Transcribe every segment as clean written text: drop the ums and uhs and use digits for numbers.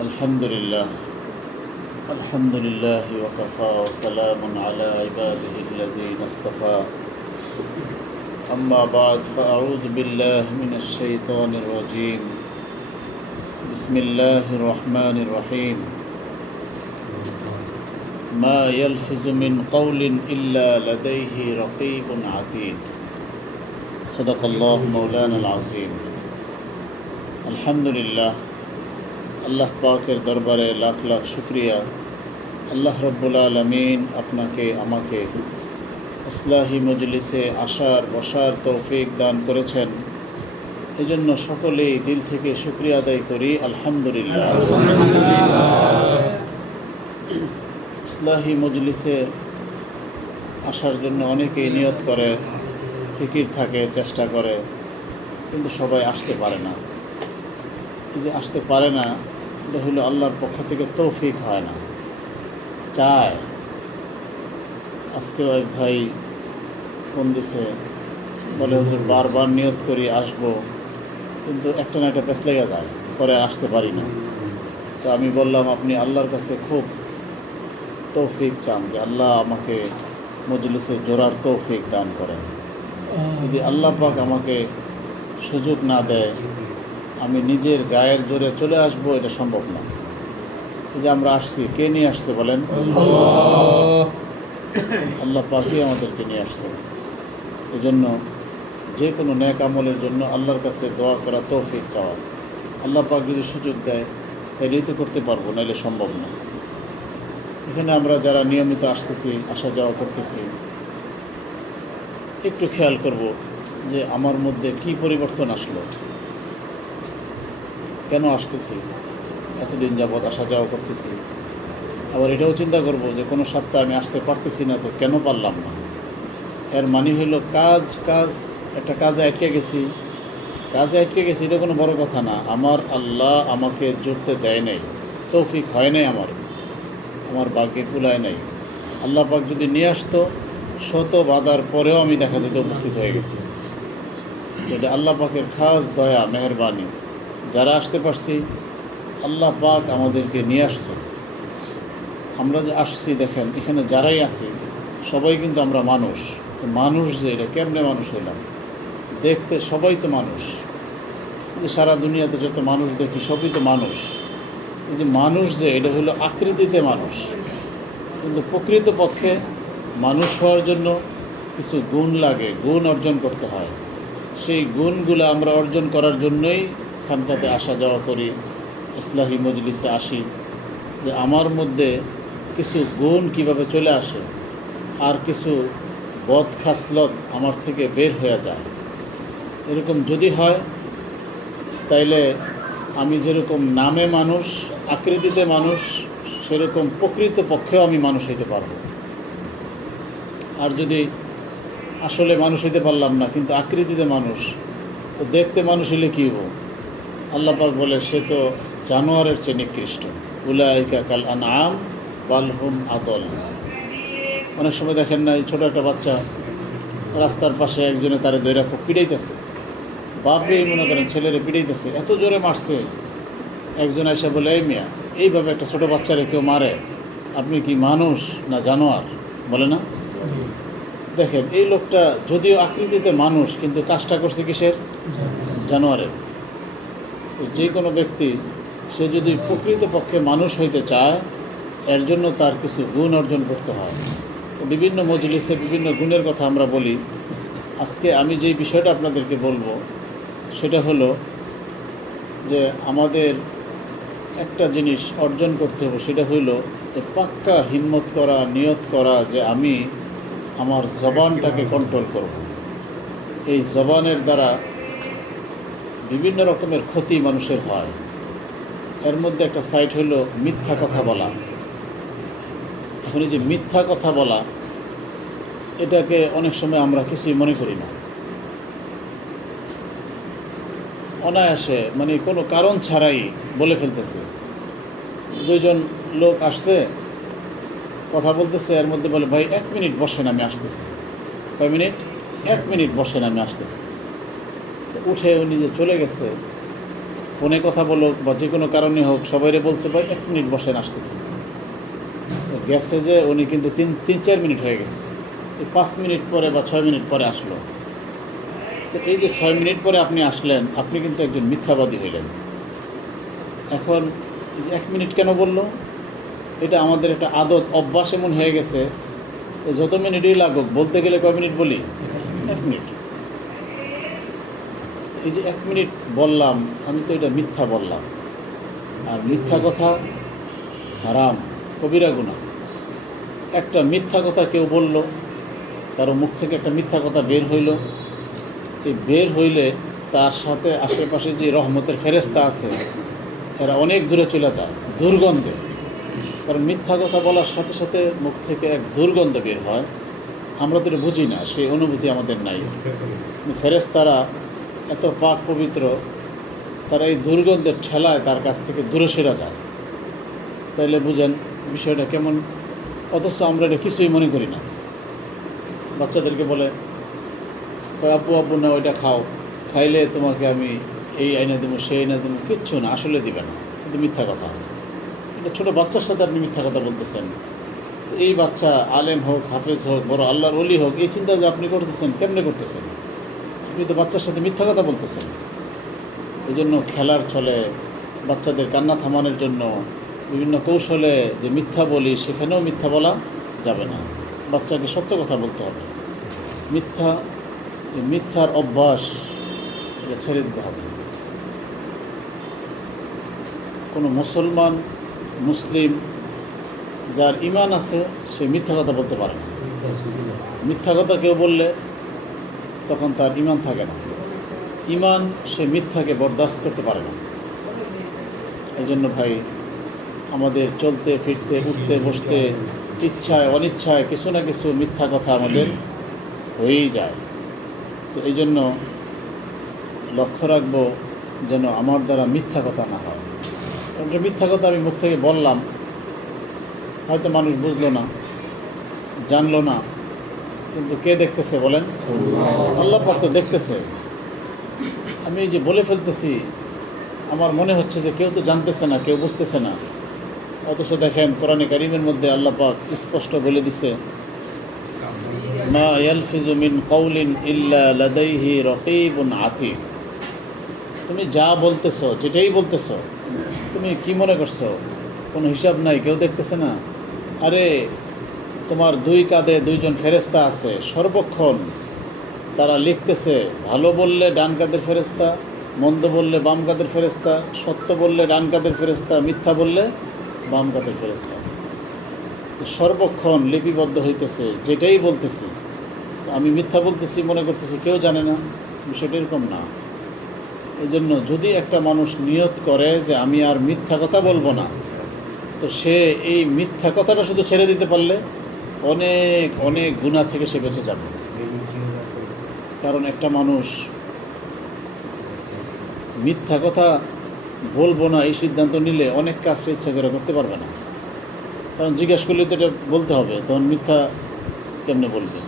الحمد لله الحمد لله وكفى وسلام على عباده الذين اصطفى أما بعد فأعوذ بالله من الشيطان الرجيم بسم الله الرحمن الرحيم ما يلفظ من قول إلا لديه رقيب عتيد صدق الله مولانا العظيم الحمد لله আল্লাহ পাকের দরবারে লাখ লাখ শুকরিয়া। আল্লাহ রব্বুল আলামিন আপনাকে আমাকে ইসলাহি মজলিসে আসার বসার তৌফিক দান করেছেন, এজন্য সকলেই দিল থেকে শুকরিয়া আদায় করি আলহামদুলিল্লাহ। ইসলাহি মজলিসে আসার জন্য অনেকেই নিয়ত করে, ফিকির থাকে, চেষ্টা করে, কিন্তু সবাই আসতে পারে না। এই যে আসতে পারে না, এটা হলো আল্লাহর পক্ষ থেকে তৌফিক হয় না, চায়। আজকে ওই ভাই ফোন দিছে, বলে হুজুর বারবার নিয়ত করি আসবো, কিন্তু একটা না একটা পেছ লেগে যায়, পরে আসতে পারি না। তো আমি বললাম আপনি আল্লাহর কাছে খুব তৌফিক চান যে আল্লাহ আমাকে মজলিসে জোরার তৌফিক দান করেন। যদি আল্লাহ পাক আমাকে সুযোগ না দেয়, আমি নিজের গায়ের জোরে চলে আসবো, এটা সম্ভব না। এই যে আমরা আসছি, কে নিয়ে আসছে বলেন? আল্লাহ পাকই আমাদেরকে নিয়ে আসছে। এজন্য যে কোনো নেক আমলের জন্য আল্লাহর কাছে দোয়া করা, তৌফিক চাওয়া। আল্লাহ পাক যদি সুযোগ দেয় তাইলেই তো করতে পারবো, নাইলে সম্ভব না। এখানে আমরা যারা নিয়মিত আসতেছি, আসা যাওয়া করতেছি, একটু খেয়াল করব যে আমার মধ্যে কি পরিবর্তন আসলো, কেন আসতেছি, এতদিন যাবৎ আসা যাওয়া করতেছি। আবার এটাও চিন্তা করব যে কোনো সপ্তাহে আমি আসতে পারতেছি না, তো কেন পারলাম না। এর মানে হইল কাজ একটা কাজে আটকে গেছি, এটা কোনো বড় কথা না। আমার আল্লাহ আমাকে জুড়তে দেয় নাই, তৌফিক হয় নাই, আমার ভাগ্যে কুলায় নাই। আল্লাহ পাক যদি নিয়ে আসতো, শত বাধার পরেও আমি দেখা যেত উপস্থিত হয়ে গেছি। এটা আল্লাহ পাকের খাস দয়া, মেহেরবানি। যারা আসতে পারছি, আল্লাহ পাক আমাদেরকে নিয়ে আসছে। আমরা যে আসছি, দেখেন এখানে যারাই আছি সবাই কিন্তু আমরা মানুষ যে এটা কেমনে মানুষ হইলাম, দেখতে সবাই তো মানুষ। যে সারা দুনিয়াতে যত মানুষ দেখি সবই তো মানুষ। এই যে মানুষ যে এটা হলো আকৃতিতে মানুষ, কিন্তু প্রকৃতপক্ষে মানুষ হওয়ার জন্য কিছু গুণ লাগে, গুণ অর্জন করতে হয়। সেই গুণগুলো আমরা অর্জন করার জন্যই খানকাতে আসা যাওয়া করি, ইসলাহি মজলিসে আসি, যে আমার মধ্যে কিছু গুণ কিভাবে চলে আসে আর কিছু বদ খাসলত আমার থেকে বের হয়ে যায়। এরকম যদি হয়, তাইলে আমি যেরকম নামে মানুষ, আকৃতিতে মানুষ, সেরকম প্রকৃতপক্ষেও আমি মানুষ হইতে পারব। আর যদি আসলে মানুষ হইতে পারলাম না, কিন্তু আকৃতিতে মানুষ, তো দেখতে মানুষ হইলে কী হবো? আল্লাহ পাক বলে সে তো জানোয়ারের চেয়ে নিকৃষ্ট। উলাইকা কাল আনআম বাল হুম আদল। অনেক সময় দেখেন না, এই ছোটো একটা বাচ্চা রাস্তার পাশে একজনে তারে দৈরা খুব পিড়াইতেছে, বাপরেই মনে করেন ছেলেরে পিড়াইতেছে, এত জোরে মারছে। একজন এসে বলে, এই মিয়া, এইভাবে একটা ছোটো বাচ্চারে কেউ মারে, আপনি কি মানুষ না জানোয়ার? বলে না? দেখেন এই লোকটা যদিও আকৃতিতে মানুষ, কিন্তু কাজটা করছে কিসের? জানোয়ারের। যে কোনো ব্যক্তি সে যদি প্রকৃতপক্ষে মানুষ হইতে চায়, এর জন্য তার কিছু গুণ অর্জন করতে হয়। বিভিন্ন মজলিসে বিভিন্ন গুণের কথা আমরা বলি। আজকে আমি যেই বিষয়টা আপনাদেরকে বলবো, সেটা হলো যে আমাদের একটা জিনিস অর্জন করতে হবে, সেটা হইল যে পাক্কা হিম্মত করা, নিয়ত করা যে আমি আমার জবানটাকে কন্ট্রোল করব। এই জবানের দ্বারা বিভিন্ন রকমের ক্ষতি মানুষের হয়। এর মধ্যে একটা সাইড হইল মিথ্যা কথা বলা। এখন এই যে মিথ্যা কথা বলা, এটাকে অনেক সময় আমরা কিছুই মনে করি না, অনায়াসে, মানে কোনো কারণ ছাড়াই বলে ফেলতেছে। দুইজন লোক আসছে, কথা বলতেছে, এর মধ্যে বলে, ভাই 1 মিনিট বসেন, আমি আসতেছি। কয় মিনিট? 1 মিনিট বসেন, আমি আসতেছি। উঠে উনি যে চলে গেছে, ফোনে কথা বলুক বা যে কোনো কারণে হোক, সবাইরে বলছে ভাই 1 মিনিট বসেন, আসতেছে। তো গেছে যে উনি কিন্তু 3-4 মিনিট হয়ে গেছে, এই 5 মিনিট পরে বা 6 মিনিট পরে আসলো। তো এই যে 6 মিনিট পরে আপনি আসলেন, আপনি কিন্তু একজন মিথ্যাবাদী হইলেন। এখন এই যে 1 মিনিট কেন বললো, এটা আমাদের একটা আদত, অভ্যাস এমন হয়ে গেছে, যত মিনিটই লাগুক, বলতে গেলে কয় মিনিট বলি? 1 মিনিট। এই যে 1 মিনিট বললাম, আমি তো এটা মিথ্যা বললাম। আর মিথ্যা কথা হারাম, কবিরা গুনাহ। একটা মিথ্যা কথা কেউ বলল, কারো মুখ থেকে একটা মিথ্যা কথা বের হইল, এই বের হইলে তার সাথে আশেপাশে যে রহমতের ফেরেশতা আছে, এরা অনেক দূরে চলে যায় দুর্গন্ধে। কারণ মিথ্যা কথা বলার সাথে সাথে মুখ থেকে এক দুর্গন্ধ বের হয়, আমরা তো এটা বুঝি না, সেই অনুভূতি আমাদের নাই। ফেরেশতারা এত পাক পবিত্র, তারা এই দুর্গন্ধের ঠেলায় তার কাছ থেকে দূরে সরে যায়। তাইলে বুঝেন বিষয়টা কেমন। অথচ আমরা এটা কিছুই মনে করি না। বাচ্চাদেরকে বলে, আপু আপু না ওইটা খাও, খাইলে তোমাকে আমি এই আইনা দেবো, সেই আইনা দেবো, কিচ্ছু না, আসলে দিবে না, কিন্তু মিথ্যা কথা। এটা ছোটো বাচ্চার সাথে আপনি মিথ্যা কথা বলতেছেন। তো এই বাচ্চা আলেম হোক, হাফেজ হোক, বড় আল্লাহর ওলি হোক, এই চিন্তা যে আপনি করতেছেন, কেমনে করতেছেন? আপনি তো বাচ্চার সাথে মিথ্যা কথা বলতেছেন। এই জন্য খেলার ছলে বাচ্চাদের কান্না থামানোর জন্য বিভিন্ন কৌশলে যে মিথ্যা বলি, সেখানেও মিথ্যা বলা যাবে না, বাচ্চাকে সত্য কথা বলতে হবে। মিথ্যার অভ্যাস এটা ছেড়ে দিতে হবে। কোনো মুসলমান, মুসলিম যার ঈমান আছে, সে মিথ্যা কথা বলতে পারে না। মিথ্যা কথা কেউ বললে তখন তার ঈমান থাকে না। ঈমান, সে মিথ্যাকে বরদাস্ত করতে পারে না। এই জন্য ভাই, আমাদের চলতে ফিরতে, উঠতে বসতে, ইচ্ছায় অনিচ্ছায় কিছু না কিছু মিথ্যা কথা আমাদের হয়েই যায়। তো এই জন্য লক্ষ্য রাখবো যেন আমার দ্বারা মিথ্যা কথা না হয়। কারণ মিথ্যা কথা আমি মুখ থেকে বললাম, হয়তো মানুষ বুঝলো না, জানলো না, কিন্তু কে দেখতেছে বলেন? আল্লাহ পাক তো দেখতেছে। আমি এই যে বলে ফেলতেছি, আমার মনে হচ্ছে যে কেউ তো জানতেছে না, কেউ বুঝতেছে না। অথচ দেখেন কোরআনে কারীমের মধ্যে আল্লাহ পাক স্পষ্ট বলে দিছে, মা ইয়ালফিজু মিন কাউলিন ইল্লা লাদাইহি রাকীবুন আতীদ। তুমি যা বলতেছো, যেটাই বলতেছো, তুমি কি মনে করছো কোনো হিসাব নাই, কেউ দেখতেছে না? আরে তোমার 2 কাঁধে 2 জন ফেরেশতা আছে, সর্বক্ষণ তারা লিখতেছে। ভালো বললে ডান কাঁধের ফেরেশতা, মন্দ বললে বাম কাঁধের ফেরেশতা, সত্য বললে ডান কাঁধের ফেরেশতা, মিথ্যা বললে বাম কাঁধের ফেরেশতা। সর্বক্ষণ লিপিবদ্ধ হইতেছে, যেটাই বলতেছি। আমি মিথ্যা বলতেছি মনে করতেছি কেউ জানে না, বিষয়টা এরকম না। এই জন্য যদি একটা মানুষ নিয়ত করে যে আমি আর মিথ্যা কথা বলবো না, তো সে এই মিথ্যা কথাটা শুধু ছেড়ে দিতে পারলে অনেক অনেক গুনাহ থেকে সে বেঁচে যাবে। কারণ একটা মানুষ মিথ্যা কথা বলবো না এই সিদ্ধান্ত নিলে অনেক কাজ সে ইচ্ছা করে করতে পারবে না। কারণ জিজ্ঞাসা করলে তো এটা বলতে হবে, তখন মিথ্যা কেমনে বলবে?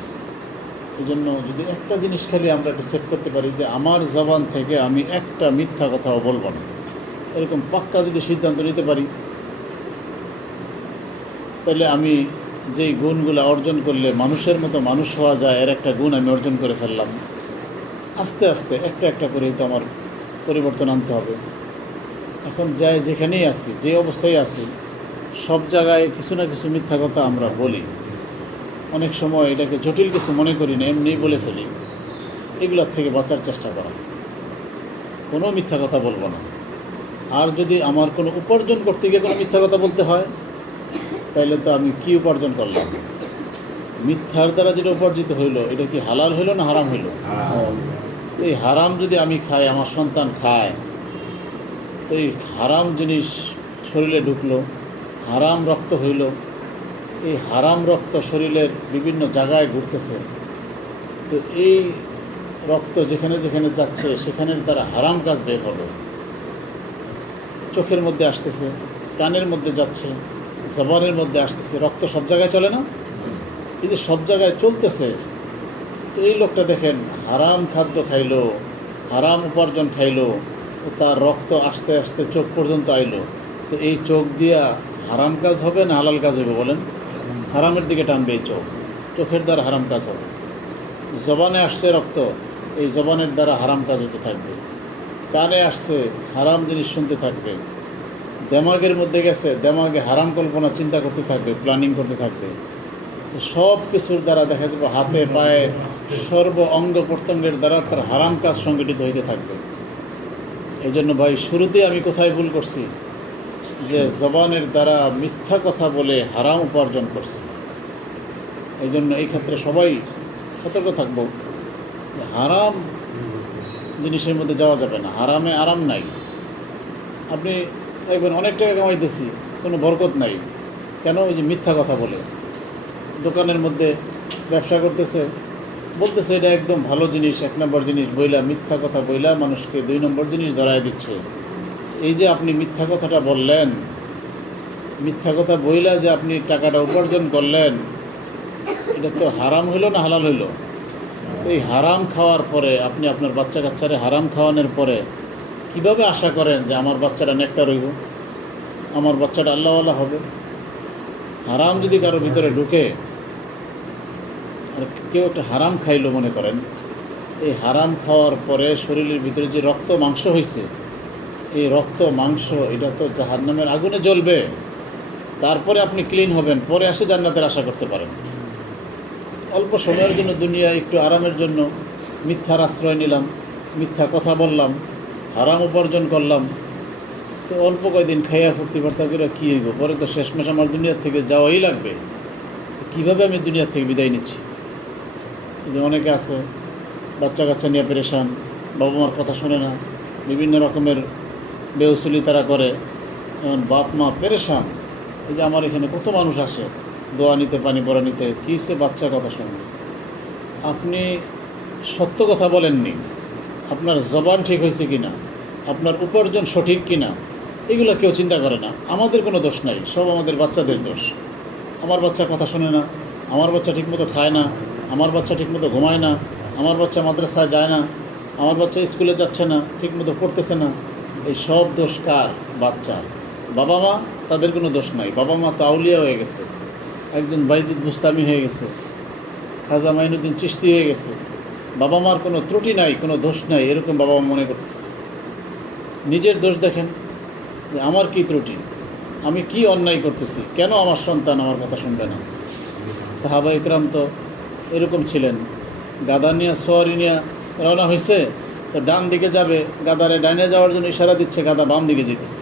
এই জন্য যদি একটা জিনিস খালি আমরা একটু সেট করতে পারি যে আমার জবান থেকে আমি একটা মিথ্যা কথাও বলবো না, এরকম পাক্কা যদি সিদ্ধান্ত নিতে পারি, তাহলে আমি যেই গুণগুলো অর্জন করলে মানুষের মতো মানুষ হওয়া যায়, এর একটা গুণ আমি অর্জন করে ফেললাম। আস্তে আস্তে একটা একটা করেই তো আমার পরিবর্তন আনতে হবে। এখন যাই যেখানেই আছি, যে অবস্থায় আছি, সব জায়গায় কিছু না কিছু মিথ্যা কথা আমরা বলি। অনেক সময় এটাকে জটিল কিছু মনে করি না, এমনিই বলে ফেলি। এগুলোর থেকে বাঁচার চেষ্টা করা, কোনো মিথ্যা কথা বলবো না। আর যদি আমার কোনো উপার্জন করতে গিয়ে কোনো মিথ্যা কথা বলতে হয়, তাহলে তো আমি কি উপার্জন করলাম? মিথ্যার দ্বারা যেটা উপার্জিত হইল, এটা কি হালাল হইল না হারাম হইল? তো এই হারাম যদি আমি খাই, আমার সন্তান খায়, তো এই হারাম জিনিস শরীরে ঢুকলো, হারাম রক্ত হইল, এই হারাম রক্ত শরীরের বিভিন্ন জায়গায় ঘুরতেছে। তো এই রক্ত যেখানে যেখানে যাচ্ছে, সেখানের দ্বারা হারাম কাজ বের হবে। চোখের মধ্যে আসতেছে, কানের মধ্যে যাচ্ছে, জবানের মধ্যে আসতেছে। রক্ত সব জায়গায় চলে না? এই যে সব জায়গায় চলতেছে, তো এই লোকটা দেখেন হারাম খাদ্য খাইলো, হারাম উপার্জন খাইলো, ও তার রক্ত আস্তে আস্তে চোখ পর্যন্ত আইলো, তো এই চোখ দিয়া হারাম কাজ হবে না হালাল কাজ হবে বলেন? হারামের দিকে টানবে এই চোখের দ্বারা হারাম কাজ হবে। জবানে আসছে রক্ত, এই জবানের দ্বারা হারাম কাজ হতে থাকবে। কানে আসছে, হারাম জিনিস শুনতে থাকবে। দেমাগের মধ্যে গেছে, দেমাগে হারাম কল্পনা চিন্তা করতে থাকবে, প্ল্যানিং করতে থাকবে। সব কিছুর দ্বারা দেখা যাবে হাতে পায়ে সর্ব অঙ্গ প্রত্যঙ্গের দ্বারা তার হারাম কাজ সংগঠিত হইতে থাকবে। এই জন্য ভাই শুরুতেই আমি কোথায় ভুল করছি, যে জবানের দ্বারা মিথ্যা কথা বলে হারাম উপার্জন করছি। এই জন্য এই ক্ষেত্রে সবাই সতর্ক থাকবো, হারাম জিনিসের মধ্যে যাওয়া যাবে না। হারামে আরাম নাই। আপনি দেখবেন অনেক টাকা কামাইতেছি, কোনো বরকত নাই। কেন? ওই যে মিথ্যা কথা বলে। দোকানের মধ্যে ব্যবসা করতেছে, বলতেছে এটা একদম ভালো জিনিস, 1 নম্বর জিনিস বইলা, মিথ্যা কথা বইলা মানুষকে 2 নম্বর জিনিস ধরায় দিচ্ছে। এই যে আপনি মিথ্যা কথাটা বললেন, মিথ্যা কথা বইলা যে আপনি টাকাটা উপার্জন করলেন, এটা তো হারাম হইল না হালাল হইল? তো এই হারাম খাওয়ার পরে আপনি আপনার বাচ্চা কাচ্চারে হারাম খাওয়ানোর পরে কিভাবে আশা করেন যে আমার বাচ্চাটা নেককার হইব, আমার বাচ্চাটা আল্লাহওয়ালা হবে? হারাম যদি কারো ভিতরে ঢুকে, আর কেউ একটা হারাম খাইলো মনে করেন, এই হারাম খাওয়ার পরে শরীরের ভিতরে যে রক্ত মাংস হয়েছে, এই রক্ত মাংস এটা তো জাহান্নামের আগুনে জ্বলবে। তারপরে আপনি ক্লিন হবেন, পরে আসে জান্নাতের আশা করতে পারেন। অল্প সময়ের জন্য দুনিয়া একটু আরামের জন্য মিথ্যার আশ্রয় নিলাম, মিথ্যা কথা বললাম, হারাম উপার্জন করলাম, তো অল্প কয়েকদিন খাইয়া ফুর্তি ফার্তা করে কী হইব? পরে তো শেষমেশ আমার দুনিয়ার থেকে যাওয়াই লাগবে। কীভাবে আমি দুনিয়ার থেকে বিদায় নিচ্ছি? যে অনেকে আছে বাচ্চা কাচ্চা নিয়ে পেরেশান, বাবা মার কথা শোনে না, বিভিন্ন রকমের বেউসুলি তারা করে, বাপ মা পেরেশান। এই যে আমার এখানে কত মানুষ আসে দোয়া নিতে, পানি পড়া নিতে, কী সে বাচ্চা কথা শুনবে। আপনি সত্য কথা বলেননি, আপনার জবান ঠিক হয়েছে কি না, আপনার উপার্জন সঠিক কি না, এগুলো কেউ চিন্তা করে না। আমাদের কোনো দোষ নাই, সব আমাদের বাচ্চাদের দোষ। আমার বাচ্চা কথা শোনে না, আমার বাচ্চা ঠিকমতো খায় না, আমার বাচ্চা ঠিকমতো ঘুমায় না, আমার বাচ্চা মাদ্রাসায় যায় না, আমার বাচ্চা স্কুলে যাচ্ছে না, ঠিকমতো পড়তেছে না। এই সব দোষ কার? বাচ্চার। বাবা মা, তাদের কোনো দোষ নাই। বাবা মা তো আউলিয়া হয়ে গেছে, একজন বাইজিদ বুস্তামি হয়ে গেছে, খাজা মাইনুদ্দিন চিশতি হয়ে গেছে। বাবা মার কোনো ত্রুটি নাই, কোনো দোষ নাই, এরকম বাবা মা মনে করতেছে। নিজের দোষ দেখেন যে আমার কি ত্রুটি, আমি কি অন্যায় করতেছি, কেন আমার সন্তান আমার কথা শুনবে না? সাহাবা ইকরাম তো এরকম ছিলেন। গাদা নিয়ে সোয়ারি নিয়ে রওনা হয়েছে, তো ডান দিকে যাবে, গাদারে ডাইনে যাওয়ার জন্য ইশারা দিচ্ছে, গাদা বাম দিকে যেতেছে।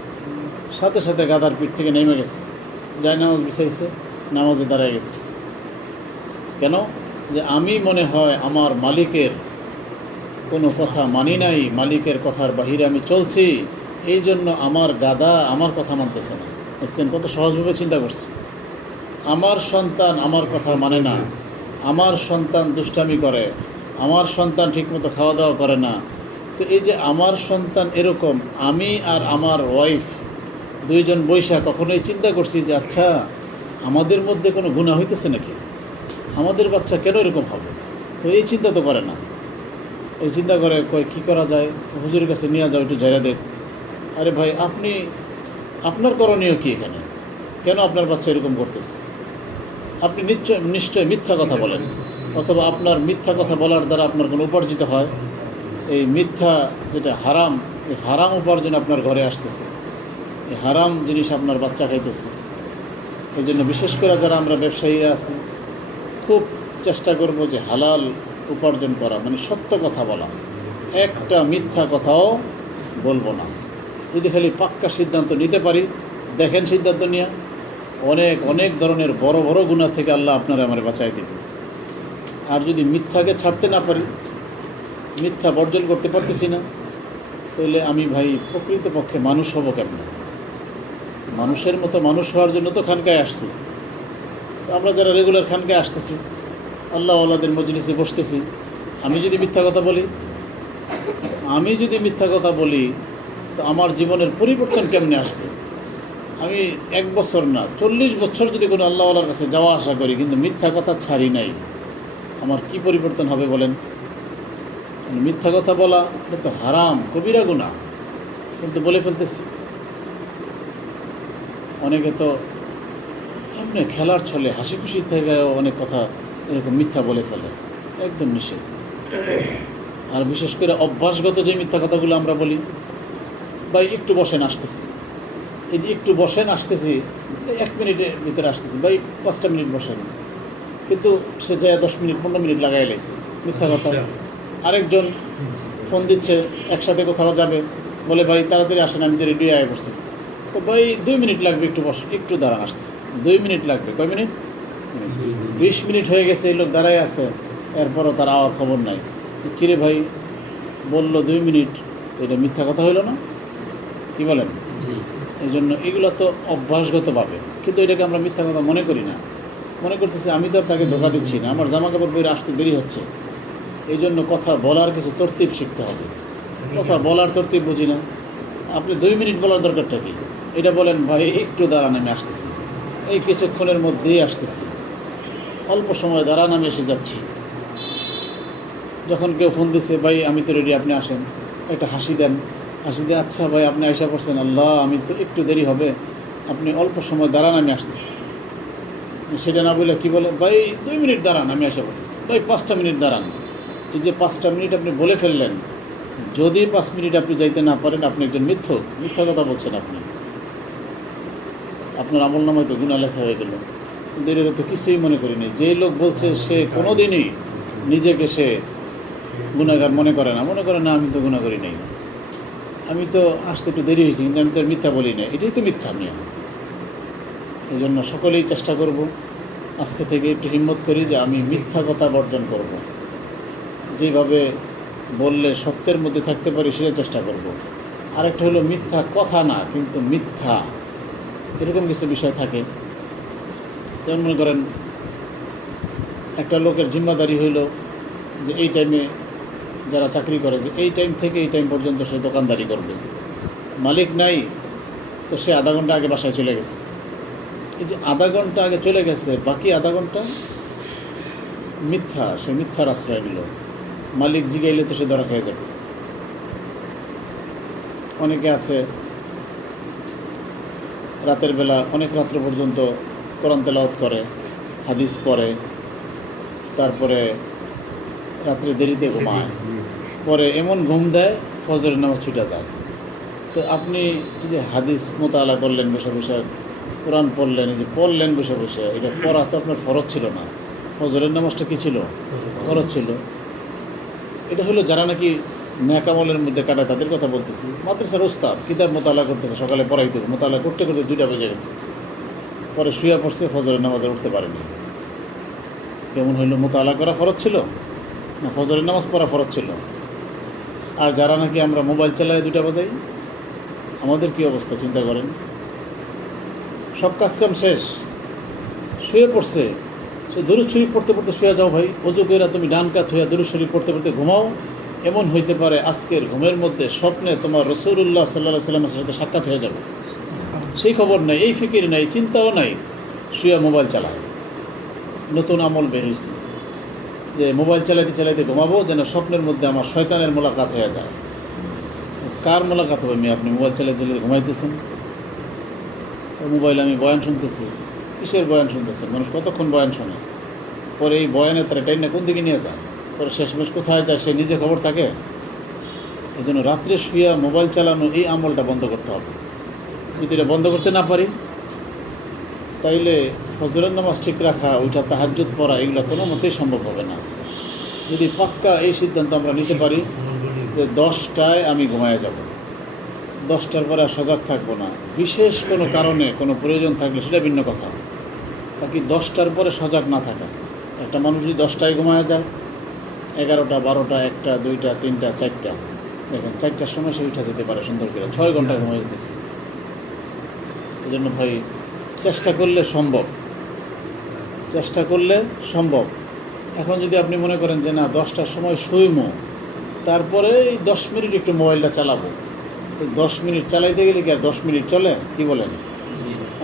সাথে সাথে গাদার পিঠ থেকে নেমে গেছে, যায় নামাজ বিছাইছে, নামাজে দাঁড়ায় গেছে। কেন? যে আমি মনে হয় আমার মালিকের কোনো কথা মানি নাই, মালিকের কথার বাহিরে আমি চলছি, এই জন্য আমার গাদা আমার কথা মানতেছে না। দেখছেন কত সহজভাবে চিন্তা করছে। আমার সন্তান আমার কথা মানে না, আমার সন্তান দুষ্টামি করে, আমার সন্তান ঠিকমতো খাওয়া দাওয়া করে না। তো এই যে আমার সন্তান এরকম, আমি আর আমার ওয়াইফ দুইজন বৈশা কখনোই চিন্তা করছি যে আচ্ছা আমাদের মধ্যে কোনো গুনাহ হইতেছে নাকি, আমাদের বাচ্চা কেন এরকম হবে? তো এই চিন্তা তো করে না। এই চিন্তা করে কয় কী করা যায়, হুজুরের কাছে নিয়ে যাও, একটু জায়গা দেখ। আরে ভাই, আপনি আপনার করণীয় কী এখানে? কেন আপনার বাচ্চা এরকম করতেছে? আপনি নিশ্চয় মিথ্যা কথা বলেন, অথবা আপনার মিথ্যা কথা বলার দ্বারা আপনার কোনো উপার্জিত হয়। এই মিথ্যা যেটা হারাম, এই হারাম উপার্জন আপনার ঘরে আসতেছে, এই হারাম জিনিস আপনার বাচ্চা খাইতেছে। এই জন্য বিশেষ করে যারা আমরা ব্যবসায়ীরা আছি, খুব চেষ্টা করব যে হালাল উপার্জন করা, মানে সত্য কথা বলা, একটা মিথ্যা কথাও বলবো না। যদি খালি পাক্কা সিদ্ধান্ত নিতে পারি, দেখেন সিদ্ধান্ত নিয়ে অনেক অনেক ধরনের বড় বড় গুনাহ থেকে আল্লাহ আপনারা আমার বাঁচাই দেবে। আর যদি মিথ্যাকে ছাড়তে না পারি, মিথ্যা বর্জন করতে পারতেছি না, তাহলে আমি ভাই প্রকৃতপক্ষে মানুষ হব কেমন? মানুষের মতো মানুষ হওয়ার জন্য তো খানকায় আসছি। তো আমরা যারা রেগুলার খানকায় আসতেছি, আল্লাহ আল্লাহদের মজলিসে বসতেছি, আমি যদি মিথ্যা কথা বলি, তো আমার জীবনের পরিবর্তন কেমনে আসবে? আমি 1 বছর না 40 বছর যদি কোনো আল্লাহওয়ালার কাছে যাওয়া আসা করি, কিন্তু মিথ্যা কথা ছাড়ি নাই, আমার কি পরিবর্তন হবে বলেন? মিথ্যা কথা বলা এটা তো হারাম, কবিরা গুনাহ। কিন্তু বলে ফেলতেছি। অনেকে তো এমনি খেলার ছলে হাসি খুশি থেকে অনেক কথা এরকম মিথ্যা বলে ফেলে, একদম নিষেধ। আর বিশেষ করে অভ্যাসগত যে মিথ্যা কথাগুলো আমরা বলি, ভাই একটু বসেন আসতেছি, এই যে একটু বসেন আসতেছি, 1 মিনিটের ভিতরে আসতেছি, ভাই 5টা মিনিট বসেন, কিন্তু সে যায় 10 মিনিট 15 মিনিট লাগাই লাইছে, মিথ্যা কথা। আরেকজন ফোন দিচ্ছে, একসাথে কোথাও যাবে, বলে ভাই তাড়াতাড়ি আসেন, আমি তো রেডি আয় পড়ছি, তো ভাই 2 মিনিট লাগবে, একটু বসে, একটু দাঁড়ান আসতেছে, 2 মিনিট লাগবে, কয় মিনিট? 20 মিনিট হয়ে গেছে, এই লোক দাঁড়ায় আছে, এরপরও তার আওয়ার খবর নাই। কিরে ভাই বললো 2 মিনিট, এটা মিথ্যা কথা হইল না? কি বলেন? এই জন্য এগুলো তো অভ্যাসগতভাবে, কিন্তু এটাকে আমরা মিথ্যা কথা মনে করি না, মনে করতেছি আমি তো তাকে ধোকা দিচ্ছি না, আমার জামা কাপড় পরে আসতে দেরি হচ্ছে। এই জন্য কথা বলার কিছু তরতিব শিখতে হবে। কথা বলার তরতিব বুঝি না, আপনি 2 মিনিট বলার দরকারটা কি? এটা বলেন ভাই একটু দাঁড়ান আমি আসতেছি, এই কিছুক্ষণের মধ্যেই আসতেছি, অল্প সময় দাঁড়ান আমি এসে যাচ্ছি। যখন কেউ ফোন দিছে, ভাই আমি তো রেডি, আপনি আসেন, একটা হাসি দেন, হাসি দিয়ে আচ্ছা ভাই আপনি আইসা পড়ছেন, আল্লাহ আমি তো একটু দেরি হবে, আপনি অল্প সময় দাঁড়ান আমি আসতেছি। সেটা না বলে কি বলে, ভাই 2 মিনিট দাঁড়ান আমি আসা পড়তেছি, ভাই 5টা মিনিট দাঁড়ান। এই যে 5টা মিনিট আপনি বলে ফেললেন, যদি 5 মিনিট আপনি যাইতে না পারেন, আপনি একজন মিথ্যা কথা বলছেন, আপনি আপনার আমল নামায় তো গুনাহ লেখা হয়ে গেল। কিন্তু এটা তো কিছুই মনে করিনি। যেই লোক বলছে সে কোনো দিনই নিজেকে সে গুনাহগার মনে করে না, আমি তো গুনাহ করি নাই, আমি তো আসতে একটু দেরি হয়েছি, কিন্তু আমি তো মিথ্যা বলি না, এটাই তো মিথ্যা মিয়া। এই জন্য সকলেই চেষ্টা করব আজকে থেকে একটু হিম্মত করি যে আমি মিথ্যা কথা বর্জন করব, যেভাবে বললে সত্যের মধ্যে থাকতে পারি সেটা চেষ্টা করব। আরেকটা হলো মিথ্যা কথা না, কিন্তু মিথ্যা এরকম কিছু বিষয় থাকে। যেমন মনে করেন একটা লোকের জিম্মাদারি হইল যে এই টাইমে, যারা চাকরি করে, যে এই টাইম থেকে এই টাইম পর্যন্ত সে দোকানদারি করবে, মালিক নাই তো সে আধা ঘন্টা আগে বাসায় চলে গেছে। এই যে আধা ঘন্টা আগে চলে গেছে, বাকি আধা ঘন্টা মিথ্যা, সে মিথ্যার আশ্রয় নিল, মালিক জিগাইলে তো সে ধরা খেয়ে যাবে। অনেকে আছে রাতের বেলা অনেক রাত্র পর্যন্ত কোরআন তেলাওয়াত করে, হাদিস পড়ে, তারপরে রাত্রে দেরিতে ঘুমায়, পরে এমন ঘুম দেয় ফজরের নামাজ ছুটে যায়। তো আপনি এই যে হাদিস মোতালা করলেন বসে বসে, কোরআন পড়লেন, এই যে পড়লেন বসে বসে, এটা পড়া তো আপনার ফরজ ছিল না। ফজরের নামাজটা কী ছিল? ফরজ ছিল। এটা হলো যারা নাকি ন্যাকামলের মধ্যে কাটায় তাদের কথা বলতেছি। মাদ্রাসার ওস্তাদ কিতাব মোতালা করতেছে, সকালে পড়াইতে মোতালা করতে করতে 2টা বেজে গেছে, পরে শুয়ে পড়ছে, ফজরের নামাজে উঠতে পারেনি। কেমন হইল? মোতালা করা ফরজ ছিল না ফজরের নামাজ পড়া ফরজ ছিল? আর যারা নাকি আমরা মোবাইল চালায় 2টা বাজাই, আমাদের কী অবস্থা চিন্তা করেন। সব কাজকাম শেষ, শুয়ে পড়ছে, সে দুরূদ শরীফ পড়তে পড়তে শুয়ে যাও ভাই, অজু কইরা তুমি ডান কাত হইয়া দুরূদ শরীফ পড়তে পড়তে ঘুমাও। এমন হইতে পারে আজকের ঘুমের মধ্যে স্বপ্নে তোমার রাসূলুল্লাহ সাল্লাল্লাহু আলাইহি ওয়াসাল্লামের সাথে সাক্ষাৎ হয়ে যাবে। সেই খবর নাই, এই ফিকির নাই, চিন্তাও নাই, শুয়ে মোবাইল চালায়। নতুন আমল বের হয়েছে যে মোবাইল চালাইতে চালাইতে ঘুমাবো, যেন স্বপ্নের মধ্যে আমার শয়তানের মোলাকাত হয়ে যায়। কার মোলাকাত হবে মেয়ে? আপনি মোবাইল চালাইতে চালাইতে ঘুমাইতেছেন, মোবাইল আমি বয়ান শুনতেছি, কিসের বয়ান শুনতেছেন? মানুষ কতক্ষণ বয়ান শোনে, পরে এই বয়ানে তারা টাইম না কোন দিকে নিয়ে যায়, পরে শেষমেশ কোথায় যায় সে নিজে খবর থাকে। এই জন্য রাত্রে শুয়ে মোবাইল চালানো, এই আমলটা বন্ধ করতে হবে। যদি এটা বন্ধ করতে না পারি, তাইলে ফজরের নামাজ ঠিক রাখা, ওইটা তাহাজ্জুদ পড়া, এগুলো কোনো মতেই সম্ভব হবে না। যদি পাক্কা এই সিদ্ধান্ত আমরা নিতে পারি যে 10টায় আমি ঘুমায় যাব, 10টার পরে আর সজাগ থাকবো না, বিশেষ কোনো কারণে কোনো প্রয়োজন থাকলে সেটা ভিন্ন কথা, বাকি 10টার পরে সজাগ না থাকা। একটা মানুষ যদি 10টায় ঘুমায় যায়, 11টা 12টা 1টা 2টা 3টা 4টা, দেখেন 4টার সময় সে উঠা যেতে পারে সুন্দর করে, 6 ঘন্টা ঘুমায় যেতেছে। এই জন্য ভাই চেষ্টা করলে সম্ভব, চেষ্টা করলে সম্ভব। এখন যদি আপনি মনে করেন যে না 10টার সময় শুইমো, তারপরে এই 10 মিনিট একটু মোবাইলটা চালাবো, এই 10 মিনিট চালাইতে গেলে কি আর 10 মিনিট চলে? কি বলেন?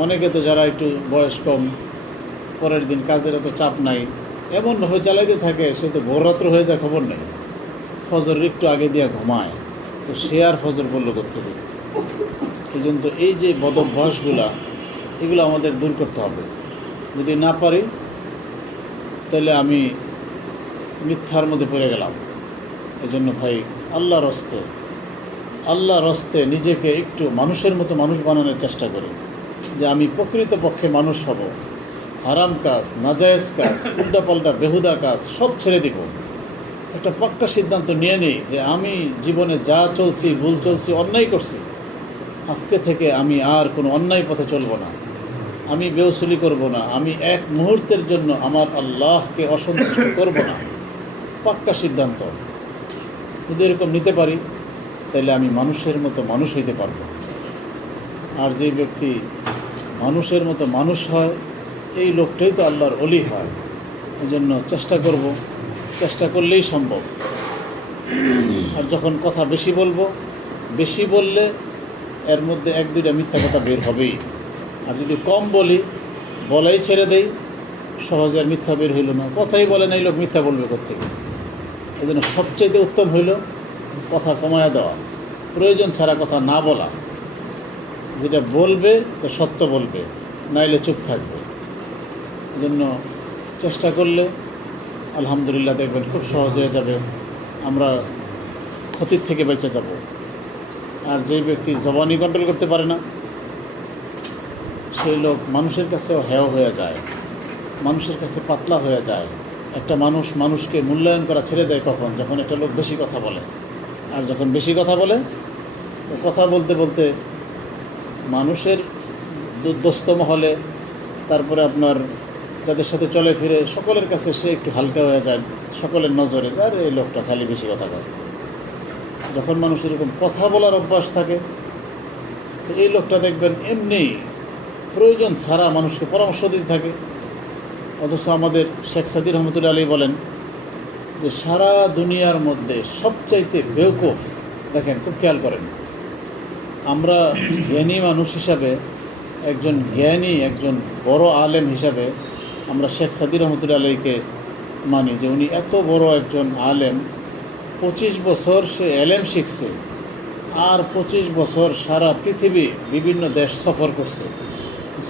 অনেকে তো যারা একটু বয়স কম, পরের দিন কাজের এত চাপ নাই, এমনভাবে চালাইতে থাকে, সে তো ভোররাত্র হয়ে যায় খবর নেই, ফজরের একটু আগে দিয়ে ঘুমায়, তো সে আর ফজর বলল কোথেকে? এই জন্য তো এই যে বদভ্যাসগুলা এগুলো আমাদের দূর করতে হবে। যদি না পারি তাহলে আমি মিথ্যার মধ্যে পড়ে গেলাম। এই জন্য ভাই আল্লাহর হস্তে নিজেকে একটু মানুষের মতো মানুষ বানানোর চেষ্টা করি, যে আমি প্রকৃতপক্ষে মানুষ হব। হারাম কাজ, নাজায়েজ কাজ, উল্টাপাল্টা বেহুদা কাজ সব ছেড়ে দিব। একটা পাক্কা সিদ্ধান্ত নিয়ে নিই যে আমি জীবনে যা চলছি, ভুল চলছি, অন্যায় করছি, আজকে থেকে আমি আর কোনো অন্যায় পথে চলব না, আমি বেউসুলি করব না, আমি এক মুহূর্তের জন্য আমার আল্লাহকে অসন্তুষ্ট করব না। পাক্কা সিদ্ধান্ত যদি এরকম নিতে পারি তাহলে আমি মানুষের মতো মানুষ হইতে পারব। আর যে ব্যক্তি মানুষের মতো মানুষ হয় এই লোকটাই তো আল্লাহর ওলি হয়। এই জন্য চেষ্টা করলেই সম্ভব। আর যখন কথা বেশি বলবো, বেশি বললে এর মধ্যে এক দুইটা মিথ্যা কথা বের হবেই। আর যদি কম বলি, বলাই ছেড়ে দেই, সহজে আর মিথ্যা বের হইল না। কথাই বলে না, এই লোক মিথ্যা বলবে কোত্থেকে? এই জন্য সবচেয়ে উত্তম হইল কথা কমায় দেওয়া, প্রয়োজন ছাড়া কথা না বলা। যেটা বলবে তো সত্য বলবে, নাইলে চুপ থাকবে। এই জন্য চেষ্টা করলে আলহামদুলিল্লাহ দেখবেন খুব সহজ হয়ে যাবে, আমরা ক্ষতির থেকে বেঁচে যাব। আর যেই ব্যক্তি জবানি কন্ট্রোল করতে পারে না, সেই লোক মানুষের কাছেও হেয় হয়ে যায়, মানুষের কাছে পাতলা হয়ে যায়। একটা মানুষকে মূল্যায়ন করা ছেড়ে দেয় কখন? যখন একটা লোক বেশি কথা বলে। আর যখন বেশি কথা বলে, তো কথা বলতে বলতে মানুষের দোস্ত মহলে, তারপরে আপনার যাদের সাথে চলে ফিরে, সকলের কাছে সে একটু হালকা হয়ে যায়, সকলের নজরে যে আরে এই লোকটা খালি বেশি কথা কয়। যখন মানুষ এরকম কথা বলার অভ্যাস থাকে, তো এই লোকটা দেখবেন এমনি প্রয়োজন ছাড়া মানুষকে পরামর্শ দিতে থাকে। অথচ আমাদের শেখ সাদি রহমতুল্লাহ আলী বলেন যে সারা দুনিয়ার মধ্যে সবচাইতে বেওকুফ, দেখেন খুব খেয়াল করেন, আমরা জ্ঞানী মানুষ হিসাবে, একজন বড় আলেম হিসাবে আমরা শেখ সাদি রহমতুল্লাহ আলীকে মানি যে উনি এত বড় একজন আলেম। 25 বছর সে এলেম শিখছে, আর 25 বছর সারা পৃথিবী বিভিন্ন দেশ সফর করছে।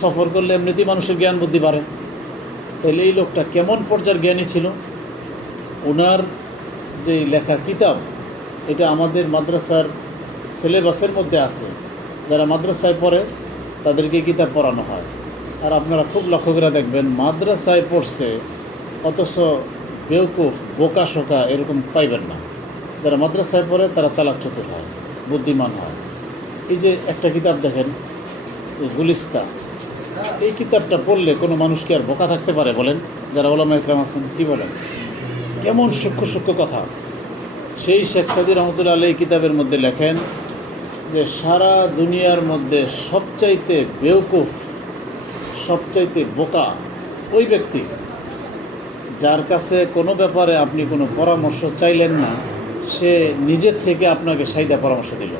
সফর করলে এমনিতেই মানুষের জ্ঞান বুদ্ধি বাড়ে। তাহলে এই লোকটা কেমন পর্যায়ের জ্ঞানী ছিল? ওনার যে লেখা কিতাব, এটা আমাদের মাদ্রাসার সিলেবাসের মধ্যে আছে। যারা মাদ্রাসায় পড়ে তাদেরকে কিতাব পড়ানো হয়। আর আপনারা খুব লক্ষ্য করে দেখবেন, মাদ্রাসায় পড়ছে অথচ বেওকুফ, বোকাশোকা এরকম পাইবেন না। যারা মাদ্রাসায় পড়ে তারা চালাক চতুর হয়, বুদ্ধিমান হয়। এই যে একটা কিতাব দেখেন, গুলিস্তা, এই কিতাবটা পড়লে কোনো মানুষ কি আর বোকা থাকতে পারে বলেন? যারা ওলামা ইকরাম আছেন কি বলেন? কেমন সূক্ষ্ম কথা। সেই শেখ সাদি রহমতুল্লাহ আলী কিতাবের মধ্যে লেখেন যে সারা দুনিয়ার মধ্যে সবচাইতে বেওকুফ, সবচাইতে বোকা ওই ব্যক্তি যার কাছে কোনো ব্যাপারে আপনি কোনো পরামর্শ চাইলেন না, সে নিজের থেকে আপনাকে সাইদা পরামর্শ দিল।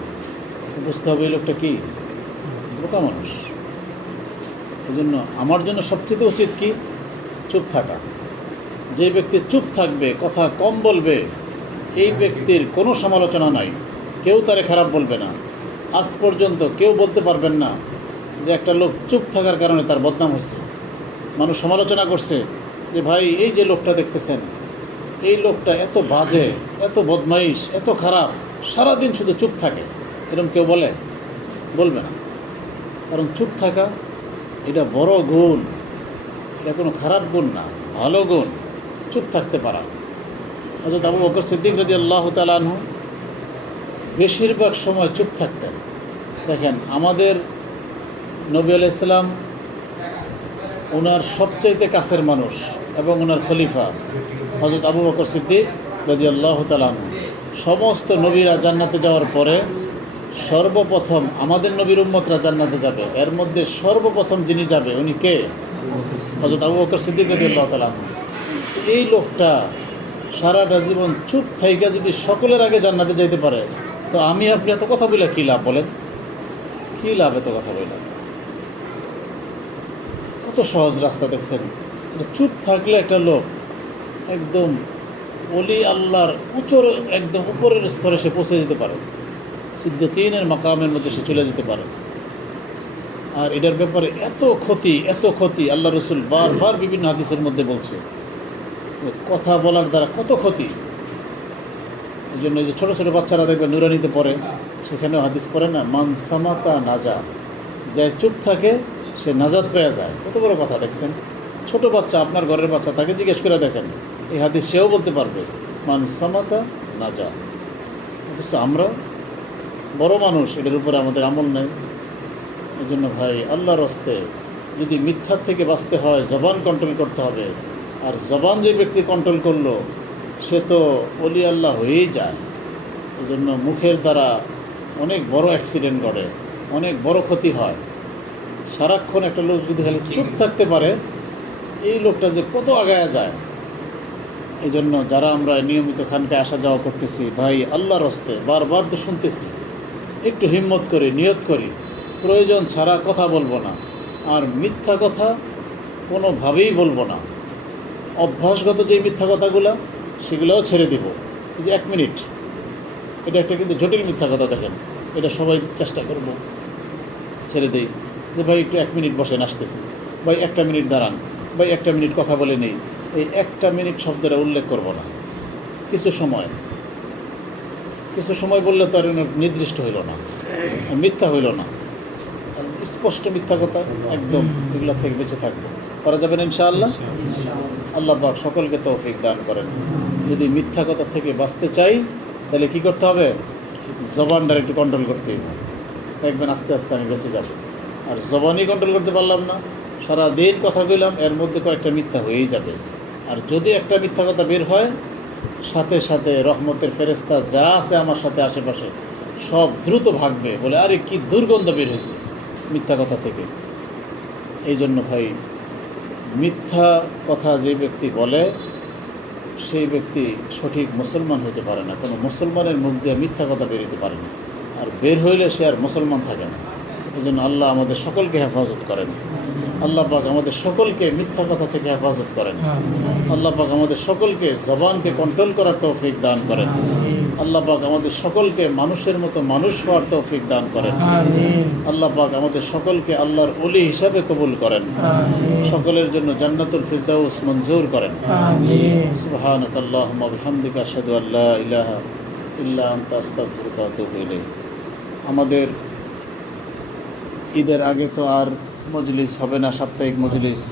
বুঝতে হবে এই লোকটা কি বোকা মানুষ। এই জন্য আমার জন্য সবচেয়ে উচিত কি? চুপ থাকা। যে ব্যক্তি চুপ থাকবে, কথা কম বলবে, এই ব্যক্তির কোনো সমালোচনা নাই, কেউ তারে খারাপ বলবে না। আজ পর্যন্ত কেউ বলতে পারবেন না যে একটা লোক চুপ থাকার কারণে তার বদনাম হয়েছে। মানুষ সমালোচনা করছে যে ভাই এই যে লোকটা দেখতেছেন, এই লোকটা এত বাজে, এত বদমাইশ, এত খারাপ, সারাদিন শুধু চুপ থাকে। এরকম কেউ বলবে না। কারণ চুপ থাকা এটা বড় গুণ, এটা কোনো খারাপ গুণ না, ভালো গুণ, চুপ থাকতে পারা। হযরত আবু বকর সিদ্দিক রাদিয়াল্লাহু তাআলা আনহু বেশিরভাগ সময় চুপ থাকতেন। দেখেন আমাদের নবী আলাইহিস সালাম ওনার সবচাইতে কাছের মানুষ এবং ওনার খলিফা হযরত আবু বকর সিদ্দিক রাদিয়াল্লাহু তাআলা আনহু। সমস্ত নবীরা জান্নাতে যাওয়ার পরে সর্বপ্রথম আমাদের নবীর উম্মতরা জান্নাতে যাবে, এর মধ্যে সর্বপ্রথম যিনি যাবে উনি কে? হযরত আবু বকর সিদ্দিক রাদিয়াল্লাহু তাআলা আনহু। এই লোকটা সারাটা জীবন চুপ থাইকা যদি সকলের আগে জান্নাতে যাইতে পারে, তো আমি আপনি এত কথা বলে কী লাভ বলেন? কী লাভ এত কথা বলে? কত সহজ রাস্তা দেখছেন। এটা চুপ থাকলে একটা লোক একদম ওলি আল্লাহর একদম উপরের স্তরে সে পৌঁছে যেতে পারে। সিদ্দিকীনের মাকামের মধ্যে সে চলে যেতে পারে। আর এটার ব্যাপারে এত ক্ষতি আল্লাহ রসুল বারবার বিভিন্ন হাদিসের মধ্যে বলছে কথা বলার দ্বারা কত ক্ষতি। এই জন্য এই যে ছোটো ছোটো বাচ্চারা দেখবে নুরানিতে পড়ে, সেখানেও হাদিস পড়ে না, মান সামাতা নাজা, যে চুপ থাকে সে নাজাত পেয়ে যায়। কত বড় কথা দেখছেন। ছোট বাচ্চা, আপনার ঘরের বাচ্চা, তাকে জিজ্ঞেস করে দেখেন, এই হাদিস সেও বলতে পারবে মান সামাতা নাজা। অথচ আমরা বড় মানুষ, এটার উপরে আমাদের আমল নেই। এই জন্য ভাই, আল্লাহর হস্তে যদি মিথ্যার থেকে বাঁচতে হয় জবান কন্ট্রোল করতে হবে। আর জবান যে ব্যক্তি কন্ট্রোল করলো সে তো ওলি আল্লাহ হয়েই যায়। এই জন্য মুখের দ্বারা অনেক বড় অ্যাক্সিডেন্ট ঘটে, অনেক বড় ক্ষতি হয়। সারাক্ষণ একটা লোক যদি খালি চুপ থাকতে পারে, এই লোকটা যে কত আগায়া যায়। এই জন্য যারা আমরা নিয়মিত খানকে আসা যাওয়া করতেছি, ভাই আল্লাহর হস্তে বারবার তো শুনতেছি, একটু হিম্মত করি, নিয়ত করি, প্রয়োজন ছাড়া কথা বলবো না, আর মিথ্যা কথা কোনোভাবেই বলবো না। অভ্যাসগত যেই মিথ্যা কথাগুলো সেগুলোও ছেড়ে দিব। এই যে 1 মিনিট, এটা একটা কিন্তু জটিল মিথ্যা কথা। দেখেন, এটা সবাই চেষ্টা করব, ছেড়ে দেই যে ভাই একটু 1 মিনিট বসেন, আসতেছি, ভাই 1টা মিনিট দাঁড়ান, ভাই 1টা মিনিট কথা বলে নেই। এই 1টা মিনিট শব্দটা উল্লেখ করব না। কিছু সময় বললে তো আর নির্দিষ্ট হইল না, মিথ্যা হইল না, স্পষ্ট মিথ্যা কথা একদম, এগুলো থেকে বেঁচে থাকবো। করা যাবে না ইনশাআল্লাহ। আল্লাহ পাক সকলকে তৌফিক দান করেন। যদি মিথ্যা কথা থেকে বাঁচতে চাই তাহলে কি করতে হবে? জবানটা একটু কন্ট্রোল করতে হবে। দেখবেন আস্তে আস্তে আমি বেঁচে যাব। আর জবানই কন্ট্রোল করতে পারলাম না, সারা দিন কথা বললাম, এর মধ্যে কয়েকটা মিথ্যা হয়েই যাবে। আর যদি একটা মিথ্যা কথা বের হয়, সাথে সাথে রহমতের ফেরেশতা যা আছে আমার সাথে আশেপাশে সব দ্রুত ভাগবে, বলে আরে কি দুর্গন্ধ বের হয়েছে মিথ্যা কথা থেকে। এই জন্য ভাই, মিথ্যা কথা যে ব্যক্তি বলে সেই ব্যক্তি সঠিক মুসলমান হতে পারে না। কোনো মুসলমানের মুখ দিয়ে মিথ্যা কথা বেরোতে পারে না, আর বের হইলে সে আর মুসলমান থাকে না। এই জন্য আল্লাহ আমাদের সকলকে হেফাজত করেন। আল্লাহ পাক আমাদের সকলকে মিথ্যা কথা থেকে হেফাজত করেন। আল্লাহ পাক আমাদের সকলকে জবানকে কন্ট্রোল করার তৌফিক দান করেন। আল্লাহ পাক আমাদের সকলকে মানুষের মতো মানুষ হওয়ার তৌফিক দান করেন। আল্লাহ পাক আমাদের সকলকে আল্লাহর ওলি হিসাবে কবুল করেন। সকলের জন্য জান্নাতুল ফিরদাউস মঞ্জুর করেন। সুবহানাকাল্লাহুম্মা ওয়া বিহামদিকা আশহাদু আল্লা ইলাহা ইল্লা আনতা আস্তাগফিরুকা ওয়া আতুবু ইলাইক। আমাদের ঈদের আগে তো আর মজলিস হবে না, সাপ্তাহিক মজলিস।